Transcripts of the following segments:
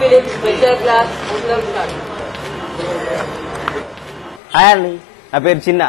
Philips Special Class Program start. Hi అండి, నా పేరు చిన్న.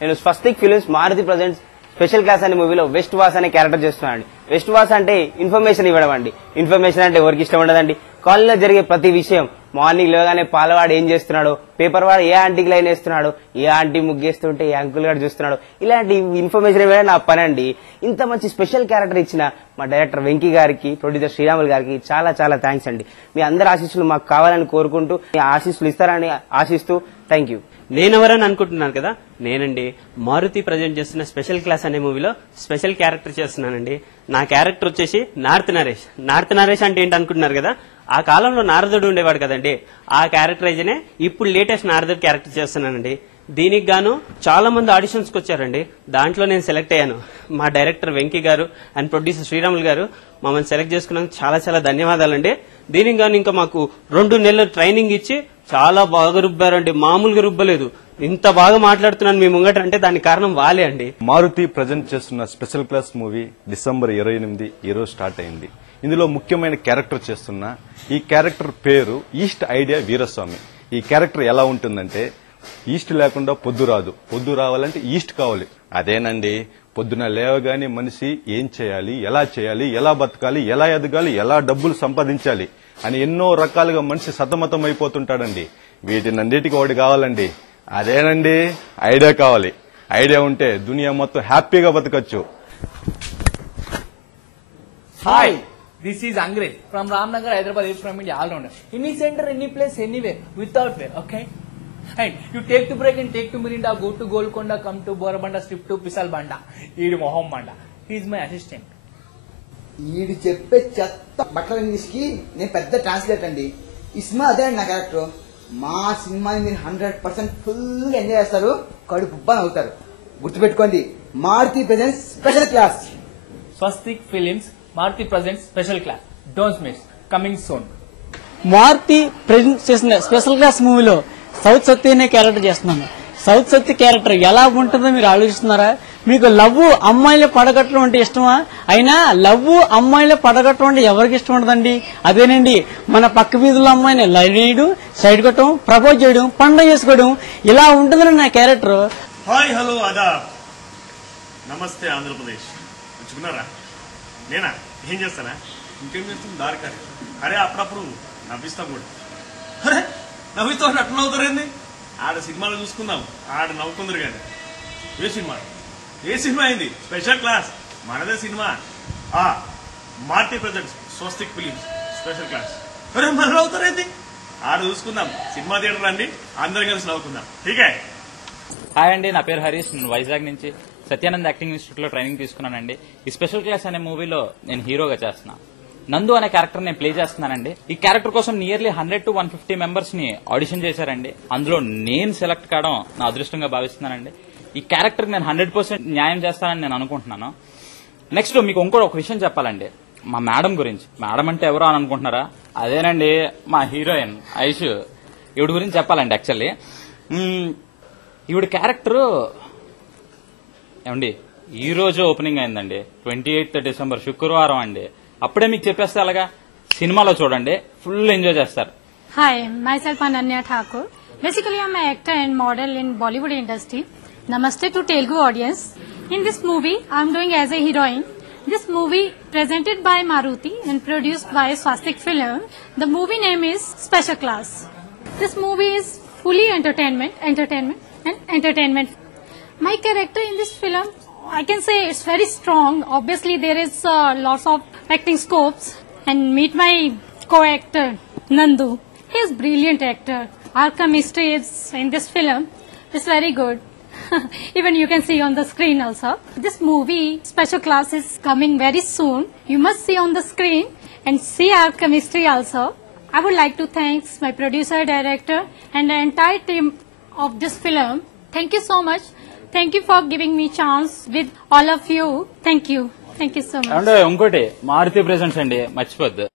నేను Swastik films Maruthi presents special class అనే మూవీలో వెస్ట్ వాస్ అనే క్యారెక్టర్ చేస్తున్నాను అండి. వెస్ట్ వాస్ అంటే ఇన్ఫర్మేషన్ ఇవ్వడం అండి. ఇన్ఫర్మేషన్ అంటే ఎవరికి ఇష్టం ఉండదండి. కాలనీలో జరిగే ప్రతి విషయం, మార్నింగ్ లేవగానే పాలవాడు ఏం చేస్తున్నాడు, పేపర్ వాడు ఏ ఆంటీకి లైన్ వేస్తున్నాడు, ఏ ఆంటీ ముగ్గేస్తుంటే ఏ అంకుల్ గారు చూస్తున్నాడు, ఇలాంటి ఇన్ఫర్మేషన్ ఇవ్వడం నా పని అండి. ఇంత మంచి స్పెషల్ క్యారెక్టర్ ఇచ్చిన మా డైరెక్టర్ వెంకీ గారికి, ప్రొడ్యూసర్ శ్రీరాములు గారికి చాలా చాలా థ్యాంక్స్ అండి. మీ అందరి ఆశీస్సులు మాకు కావాలని కోరుకుంటూ, మీ ఆశీస్సులు ఇస్తారని ఆశిస్తూ థ్యాంక్ యూ. నేనెవరని అనుకుంటున్నాను కదా, నేనండి మారుతి ప్రజెంట్ చేస్తున్న స్పెషల్ క్లాస్ అనే మూవీలో స్పెషల్ క్యారెక్టర్ చేస్తున్నానండి. నా క్యారెక్టర్ వచ్చేసి నార్త్ నరేష్. నార్త్ నరేష్ అంటే ఏంటి అనుకుంటున్నారు కదా, ఆ కాలంలో నారదుడు ఉండేవాడు కదండి, ఆ క్యారెక్టరైజనే ఇప్పుడు లేటెస్ట్ నారదుడు క్యారెక్టర్ చేస్తున్నానండి. దీనికి గాను చాలా మంది ఆడిషన్స్కి వచ్చారండి. దాంట్లో నేను సెలెక్ట్ అయ్యాను. మా డైరెక్టర్ వెంకీ గారు అండ్ ప్రొడ్యూసర్ శ్రీరాములు గారు మమ్మల్ని సెలెక్ట్ చేసుకున్నందుకు చాలా చాలా ధన్యవాదాలండి. దీనికి గాను ఇంకా మాకు 2 నెలలు ట్రైనింగ్ ఇచ్చి చాలా బాగా రుబ్బారండి, మామూలుగా రుబ్బలేదు. ఇంత బాగా మాట్లాడుతున్నాను మీ ముంగట అంటే దానికి కారణం వాళ్ళే అండి. మారుతి ప్రజెంట్ చేస్తున్న స్పెషల్ క్లాస్ మూవీ డిసెంబర్ 28 ఈ రోజు స్టార్ట్ అయింది. ఇందులో ముఖ్యమైన క్యారెక్టర్ చేస్తున్న ఈ క్యారెక్టర్ పేరు ఈస్ట్ ఐడియా వీరస్వామి. ఈ క్యారెక్టర్ ఎలా ఉంటుందంటే, ఈస్ట్ లేకుండా పొద్దు రాదు, పొద్దు రావాలంటే ఈస్ట్ కావాలి. అదేనండి, పొద్దున లేవగానే మనిషి ఏం చేయాలి, ఎలా బతకాలి, ఎలా ఎదగాలి, ఎలా డబ్బులు సంపాదించాలి అని ఎన్నో రకాలుగా మనిషి సతమతం అయిపోతుంటాడండి. వీటినన్నిటికీ ఒకటి కావాలండి, అదేనండి ఐడియా కావాలి. ఐడియా ఉంటే దునియా మొత్తం హ్యాపీగా బతకచ్చు. Hi, this is Angrej from Ramnagar, Hyderabad. From India, all rounder. Any center, any place, anywhere, without fear. Okay. And you take to break and take to Mirinda, go to Golconda, come to Borabanda, strip to Pisal Banda. Eid Moham Banda. He is my assistant. ఈడు చెప్పే చెత్త బట్టల English కి నేను పెద్ద translate అండి. ఈ cinema అదే అండి నా క్యారెక్టర్. మా సినిమాని మీరు 100% ఫుల్ ఎంజాయ్ చేస్తారు, కడుపు ఉబ్బని అవుతారు. గుర్తుపెట్టుకోండి, Maruti presents special class. Swastik Films, Maruti presents special class. Don't miss. Coming soon. Maruti present చేసిన స్పెషల్ క్లాస్ మూవీలో సౌత్ సత్య అనే క్యారెక్టర్ చేస్తున్నాను. సౌత్ సత్య క్యారెక్టర్ ఎలా ఉంటుందో మీరు ఆలోచిస్తున్నారా? మీకు లవ్ అమ్మాయిల పడగట్టడం అంటే ఇష్టమా? అయినా లవ్ అమ్మాయిల పడగట్టడం అంటే ఎవరికి ఇష్టం ఉండదండి. అదేనండి, మన పక్క వీధుల అమ్మాయిని లైవ్ చేయడం, సైడ్ కొట్టడం, ప్రపోజ్ చేయడం, పండుగ చేసుకోవడం, ఇలా ఉంటుందని నా క్యారెక్టర్. హాయ్, హలో, ఆదాబ్, నమస్తే ఆంధ్రప్రదేశ్. వచ్చుకున్నారా? నేనా ఏం చేస్తానా, ఇంకేం చేస్తాం, దారి కానీ. అరే అప్పుడప్పుడు నవ్విస్తాం కూడా. అరే నవ్విస్తాం అట్లా నవ్వుతారేంది? ఆడ సినిమాలు చూసుకుందాం, ఆడ నవ్వుకుందరు కానీ. ఏ సినిమా అయింది? స్పెషల్ క్లాస్ మనదే సినిమా. మారుతి ప్రజెంట్స్ స్వస్తిక్ ఫిలిమ్స్ స్పెషల్ క్లాస్. అరే మన నవ్వుతారేంది? ఆడ చూసుకుందాం, సినిమా థియేటర్ రండి, అందరం కలిసి నవ్వుకుందాం. ఠీకే. హాయ్ అండి, నా పేరు హరీష్. నేను వైజాగ్ నుంచి సత్యానంద్ యాక్టింగ్ ఇన్స్టిట్యూట్ లో ట్రైనింగ్ తీసుకున్నానండి. ఈ స్పెషల్ క్లాస్ అనే మూవీలో నేను హీరోగా చేస్తున్నాను. నందు అనే క్యారెక్టర్ నేను ప్లే చేస్తున్నానండి. ఈ క్యారెక్టర్ కోసం నియర్లీ 100 to 150 మెంబర్స్ ని ఆడిషన్ చేశారండి. అందులో నేను సెలెక్ట్ కావడం నా అదృష్టంగా భావిస్తున్నానండి. ఈ క్యారెక్టర్ నేను 100% న్యాయం చేస్తానని నేను అనుకుంటున్నాను. నెక్స్ట్ మీకు ఇంకో ఒక విషయం చెప్పాలండి, మా మేడం గురించి. మేడం అంటే ఎవరో అని అనుకుంటున్నారా? అదేనండి మా హీరోయిన్ ఐషు. ఈవిడ గురించి చెప్పాలండి. యాక్చువల్లీ ఈవిడ క్యారెక్టర్ ఏమండి ఈ రోజు ఓపెనింగ్ అయిందండి, 28th డిసెంబర్ శుక్రవారం అండి. అప్పుడే మీకు చెప్పేస్తే అలాగా, సినిమాలో చూడండి, ఫుల్ ఎంజాయ్ చేస్తారు. Hi, myself Ananya Thakur. Basically, I'm an actor and model in Bollywood industry. Namaste to Telugu audience. In this movie, I'm doing as a heroine. This movie presented by Maruti and produced by Swastik Film. The movie name is Special Class. This movie is fully entertainment. My character in this film, I can say it's very strong. Obviously, there is lots of acting scopes. And meet my co-actor, Nandu. He is brilliant actor. Our chemistry is in this film is very good. Even you can see on the screen also. This movie, Special Class, is coming very soon. You must see on the screen and see our chemistry also. I would like to thank my producer, director, and the entire team of this film. Thank you so much. Thank you for giving me chance with all of you. Thank you so much. అంటే ఇంకోటి Maruti presents అండి, మర్చిపోద్దు.